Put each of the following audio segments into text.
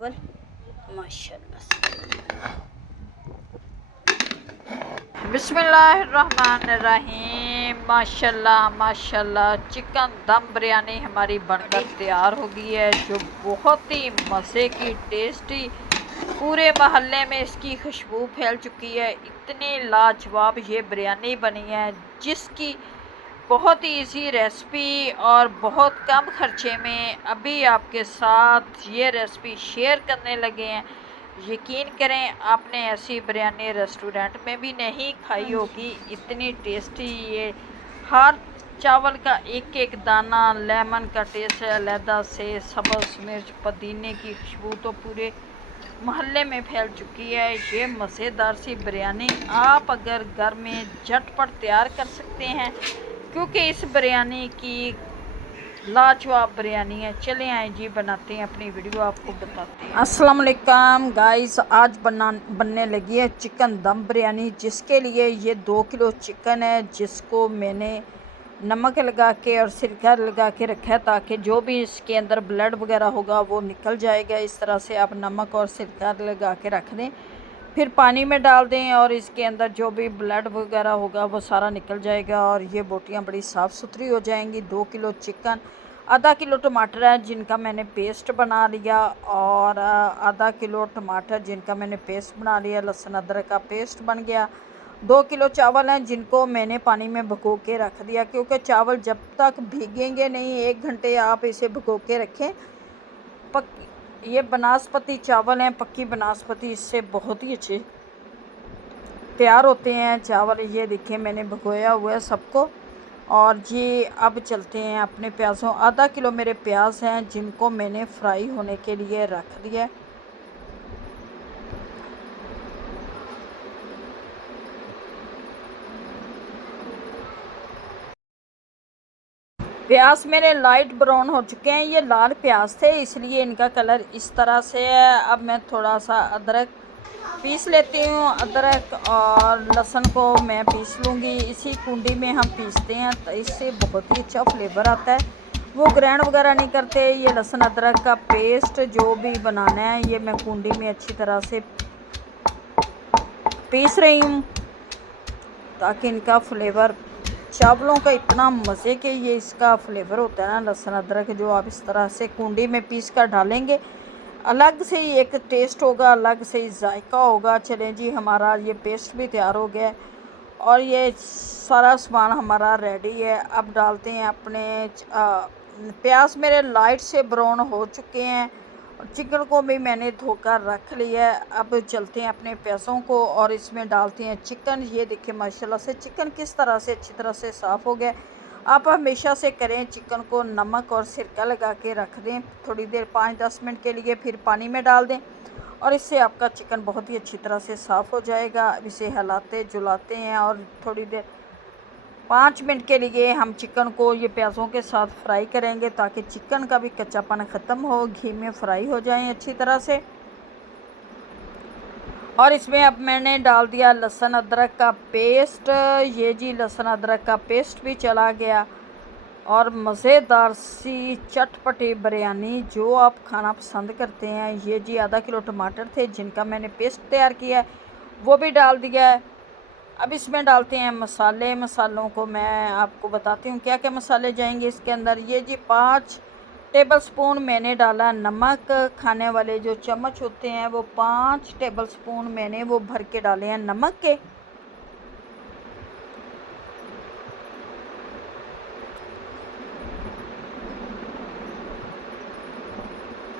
One माशाल्लाह। बिस्मिल्लाहिर्रहमानिर्रहीम। माशाल्लाह माशाल्लाह। चिकन दम बिरयानी हमारी बनकर तैयार हो गई है, जो बहुत ही मज़े की टेस्टी, पूरे मोहल्ले में इसकी खुशबू फैल चुकी है। इतनी लाजवाब ये बिरयानी बनी है, जिसकी बहुत ही इजी रेसिपी और बहुत कम खर्चे में अभी आपके साथ ये रेसिपी शेयर करने लगे हैं। यकीन करें, आपने ऐसी बिरयानी रेस्टोरेंट में भी नहीं खाई होगी। इतनी टेस्टी ये, हर चावल का एक एक दाना, लेमन का टेस्ट है अलहदा से, सब्ज़ मिर्च, पुदीने की खुशबू तो पूरे मोहल्ले में फैल चुकी है। ये मज़ेदार सी बिरयानी आप अगर घर में झटपट तैयार कर सकते हैं, क्योंकि इस बिरयानी की लाजवाब बिरयानी है। चले आए जी, बनाते हैं अपनी वीडियो, आपको बताते हैं। अस्सलाम वालेकुम गाइस, आज बनने लगी है चिकन दम बिरयानी, जिसके लिए ये 2 किलो चिकन है, जिसको मैंने नमक लगा के और सिरका लगा के रखा है, ताकि जो भी इसके अंदर ब्लड वगैरह होगा वो निकल जाएगा। इस तरह से आप नमक और सिरका लगा के रख दें, फिर पानी में डाल दें और इसके अंदर जो भी ब्लड वगैरह होगा वो सारा निकल जाएगा और ये बोटियाँ बड़ी साफ़ सुथरी हो जाएंगी। 2 किलो चिकन, आधा किलो टमाटर है जिनका मैंने पेस्ट बना लिया, और आधा किलो टमाटर जिनका मैंने पेस्ट बना लिया, लहसुन अदरक का पेस्ट बन गया। 2 किलो चावल हैं जिनको मैंने पानी में भिगो के रख दिया, क्योंकि चावल जब तक भीगेंगे नहीं, 1 घंटे आप इसे भिगो के रखें। ये बनास्पति चावल हैं, पक्की बनास्पति, इससे बहुत ही अच्छे तैयार होते हैं चावल। ये देखिए मैंने भिगोया हुआ है सबको। और जी अब चलते हैं अपने प्याज़ों। आधा किलो मेरे प्याज हैं जिनको मैंने फ्राई होने के लिए रख दिया। प्याज मेरे लाइट ब्राउन हो चुके हैं। ये लाल प्याज थे, इसलिए इनका कलर इस तरह से है। अब मैं थोड़ा सा अदरक पीस लेती हूँ। अदरक और लहसुन को मैं पीस लूँगी। इसी कुंडी में हम पीसते हैं, तो इससे बहुत ही अच्छा फ्लेवर आता है। वो ग्राइंड वगैरह नहीं करते। ये लहसुन अदरक का पेस्ट जो भी बनाना है, ये मैं कुंडी में अच्छी तरह से पीस रही हूँ, ताकि इनका फ्लेवर, चावलों का इतना मज़े के ये इसका फ्लेवर होता है ना, लहसुन अदरक जो आप इस तरह से कुंडी में पीस कर डालेंगे, अलग से ही एक टेस्ट होगा, अलग से ही जायका होगा। चलें जी, हमारा ये पेस्ट भी तैयार हो गया है और ये सारा सामान हमारा रेडी है। अब डालते हैं अपने प्याज मेरे लाइट से ब्राउन हो चुके हैं और चिकन को भी मैंने धोकर रख लिया है। अब चलते हैं अपने प्याज़ों को और इसमें डालते हैं चिकन। ये देखिए माशाल्लाह से चिकन किस तरह से अच्छी तरह से साफ़ हो गया। आप हमेशा से करें, चिकन को नमक और सिरका लगा के रख दें थोड़ी देर, 5-10 मिनट के लिए, फिर पानी में डाल दें और इससे आपका चिकन बहुत ही अच्छी तरह से साफ़ हो जाएगा। अब इसे हिलाते जुलाते हैं और थोड़ी देर 5 मिनट के लिए हम चिकन को ये प्याज़ों के साथ फ्राई करेंगे, ताकि चिकन का भी कच्चापन ख़त्म हो, घी में फ्राई हो जाएं अच्छी तरह से। और इसमें अब मैंने डाल दिया लहसुन अदरक का पेस्ट। ये जी लहसुन अदरक का पेस्ट भी चला गया और मज़ेदार सी चटपटी बिरयानी जो आप खाना पसंद करते हैं। ये जी आधा किलो टमाटर थे जिनका मैंने पेस्ट तैयार किया है, वो भी डाल दिया है। अब इसमें डालते हैं मसाले। मसालों को मैं आपको बताती हूँ क्या क्या मसाले जाएंगे इसके अंदर। ये जी 5 टेबलस्पून मैंने डाला नमक। खाने वाले जो चम्मच होते हैं वो 5 टेबलस्पून मैंने वो भर के डाले हैं नमक के।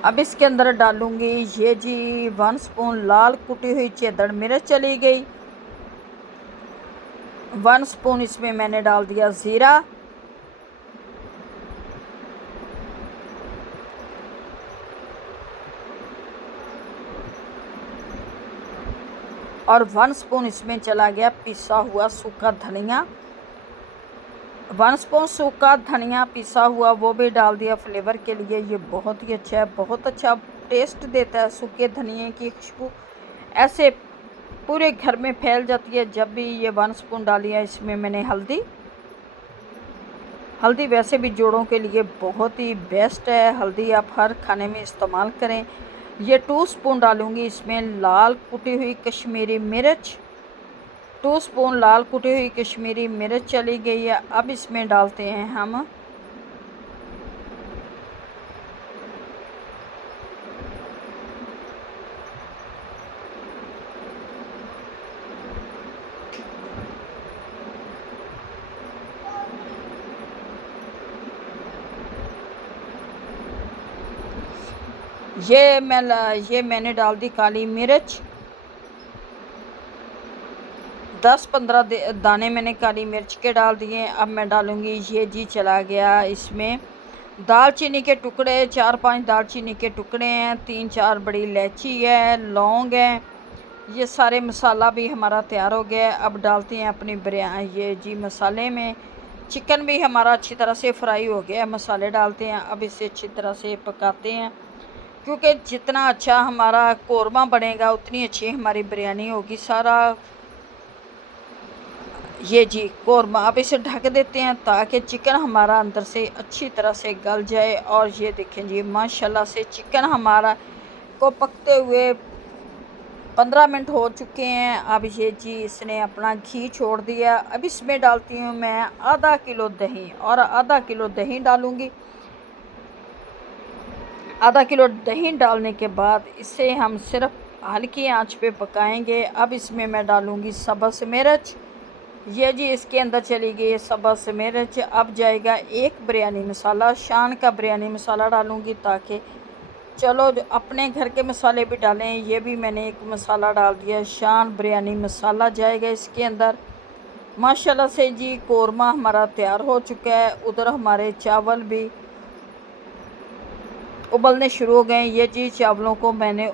अब इसके अंदर डालूंगी ये जी 1 स्पून लाल कुटी हुई चेदड़ मिर्च चली गई। 1 स्पून इसमें मैंने डाल दिया ज़ीरा। और 1 स्पून इसमें चला गया पिसा हुआ सूखा धनिया। 1 स्पून सूखा धनिया पिसा हुआ वो भी डाल दिया फ्लेवर के लिए। ये बहुत ही अच्छा है, बहुत अच्छा टेस्ट देता है। सूखे धनिए की खुशबू ऐसे पूरे घर में फैल जाती है जब भी ये 1 स्पून डाली है। इसमें मैंने हल्दी वैसे भी जोड़ों के लिए बहुत ही बेस्ट है। हल्दी आप हर खाने में इस्तेमाल करें। ये 2 स्पून डालूँगी इसमें लाल कुटी हुई कश्मीरी मिर्च। 2 स्पून लाल कुटी हुई कश्मीरी मिर्च चली गई है। अब इसमें डालते हैं हम ये मैंने डाल दी काली मिर्च। 10-15 दाने मैंने काली मिर्च के डाल दिए। अब मैं डालूँगी, ये जी चला गया इसमें दालचीनी के टुकड़े, 4-5 दालचीनी के टुकड़े हैं, 3-4 बड़ी इलायची है, लौंग है। ये सारे मसाला भी हमारा तैयार हो गया है। अब डालते हैं अपनी बिरयानी ये जी मसाले में। चिकन भी हमारा अच्छी तरह से फ्राई हो गया है, मसाले डालते हैं। अब इसे अच्छी तरह से पकाते हैं, क्योंकि जितना अच्छा हमारा कोरमा बनेगा उतनी अच्छी हमारी बिरयानी होगी। सारा ये जी कोरमा, अब इसे ढक देते हैं ताकि चिकन हमारा अंदर से अच्छी तरह से गल जाए। और ये देखें जी, माशाल्लाह से चिकन हमारा को पकते हुए 15 मिनट हो चुके हैं। अब ये जी इसने अपना घी छोड़ दिया। अब इसमें डालती हूँ मैं आधा किलो दही, और आधा किलो दही डालूँगी। आधा किलो दही डालने के बाद इसे हम सिर्फ हल्की आंच पे पकाएंगे। अब इसमें मैं डालूँगी सब्ज़ मिर्च। ये जी इसके अंदर चली गई सब्ज़ मिर्च। अब जाएगा एक बिरयानी मसाला, शान का बिरयानी मसाला डालूँगी, ताकि चलो जो अपने घर के मसाले भी डालें। ये भी मैंने एक मसाला डाल दिया, शान बिरयानी मसाला जाएगा इसके अंदर। माशाल्लाह से जी कोरमा हमारा तैयार हो चुका है। उधर हमारे चावल भी उबलने शुरू हो गए। ये जी चावलों को मैंने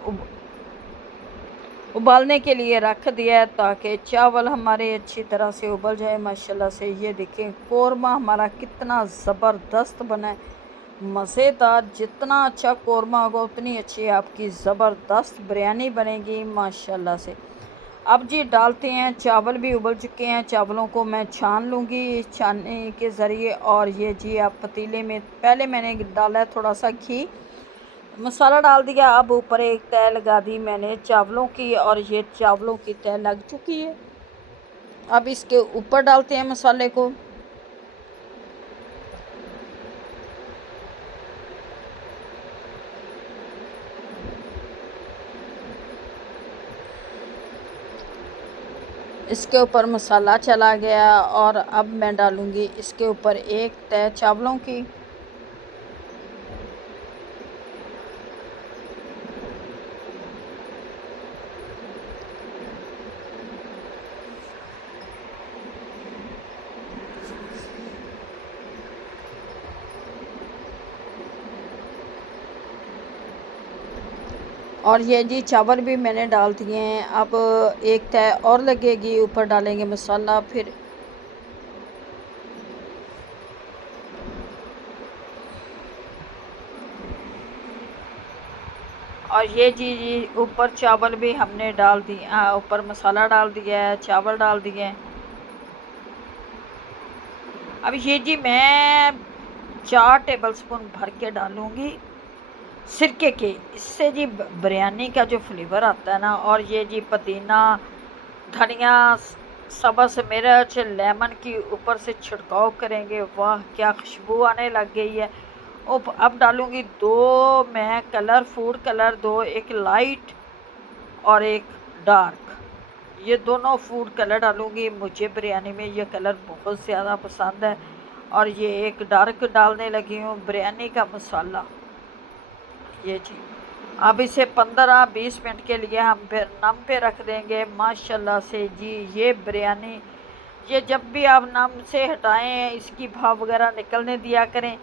उबालने के लिए रख दिया है, ताकि चावल हमारे अच्छी तरह से उबल जाए। माशाल्लाह से ये देखें कोरमा हमारा कितना ज़बरदस्त बना है, मज़ेदार। जितना अच्छा कोरमा होगा उतनी अच्छी आपकी ज़बरदस्त बिरयानी बनेगी माशाल्लाह से। अब जी डालते हैं, चावल भी उबल चुके हैं, चावलों को मैं छान लूँगी छानने के ज़रिए। और ये जी आप पतीले में पहले मैंने डाला है थोड़ा सा घी, मसाला डाल दिया। अब ऊपर एक तय लगा दी मैंने चावलों की, और ये चावलों की तय लग चुकी है। अब इसके ऊपर डालते हैं मसाले को। इसके ऊपर मसाला चला गया, और अब मैं डालूँगी इसके ऊपर एक तय चावलों की। और ये जी चावल भी मैंने डाल दिए हैं। अब एक तय और लगेगी, ऊपर डालेंगे मसाला फिर। और ये जी ऊपर चावल भी हमने डाल दिए, ऊपर मसाला डाल दिया है, चावल डाल दिए हैं। अब ये जी मैं 4 टेबलस्पून भर के डालूँगी सिरके के। इससे जी बिरयानी का जो फ्लेवर आता है ना, और ये जी पुदीना, धनिया, सब्ज़ मिर्च, लेमन की ऊपर से छिड़काव करेंगे, वाह क्या खुशबू आने लग गई है। अब डालूँगी 2 मैं कलर, फूड कलर 2, एक लाइट और एक डार्क। ये दोनों फूड कलर डालूँगी, मुझे बिरयानी में ये कलर बहुत ज़्यादा पसंद है। और ये एक डार्क डालने लगी हूँ बिरयानी का मसाला। ये जी अब इसे 15-20 मिनट के लिए हम फिर नम पे रख देंगे। माशाल्लाह से जी ये बिरयानी, ये जब भी आप नम से हटाएं इसकी भाप वगैरह निकलने दिया करें।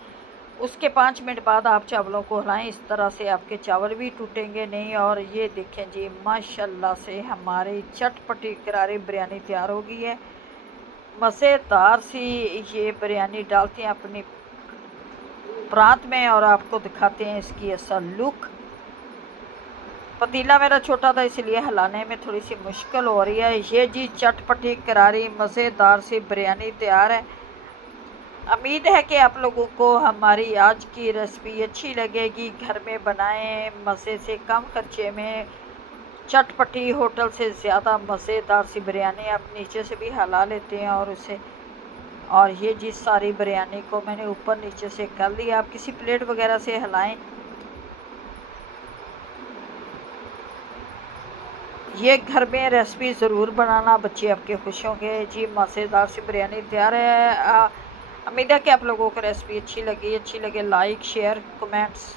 उसके 5 मिनट बाद आप चावलों को हिलाएं, इस तरह से आपके चावल भी टूटेंगे नहीं। और ये देखें जी माशाल्लाह से हमारी चटपटी करारी बिरयानी तैयार हो गई है, मज़ेदार सी। ये बिरयानी डालते हैं अपनी प्रांत में और आपको दिखाते हैं इसकी असल लुक। पतीला मेरा छोटा था इसलिए हिलाने में थोड़ी सी मुश्किल हो रही है। ये जी चटपटी करारी मज़ेदार सी बिरयानी तैयार है। उम्मीद है कि आप लोगों को हमारी आज की रेसिपी अच्छी लगेगी। घर में बनाएं, मज़े से, कम खर्चे में, चटपटी, होटल से ज़्यादा मज़ेदार सी बिरयानी आप नीचे से भी हिला लेते हैं और उसे, और ये जिस सारी बिरयानी को मैंने ऊपर नीचे से कर लिया, आप किसी प्लेट वगैरह से हिलाएं। ये घर में रेसिपी ज़रूर बनाना, बच्चे आपके खुश होंगे। जी मज़ेदार सी बिरयानी तैयार है। उम्मीद है कि आप लोगों को रेसिपी अच्छी लगी। अच्छी लगे लाइक, शेयर, कमेंट्स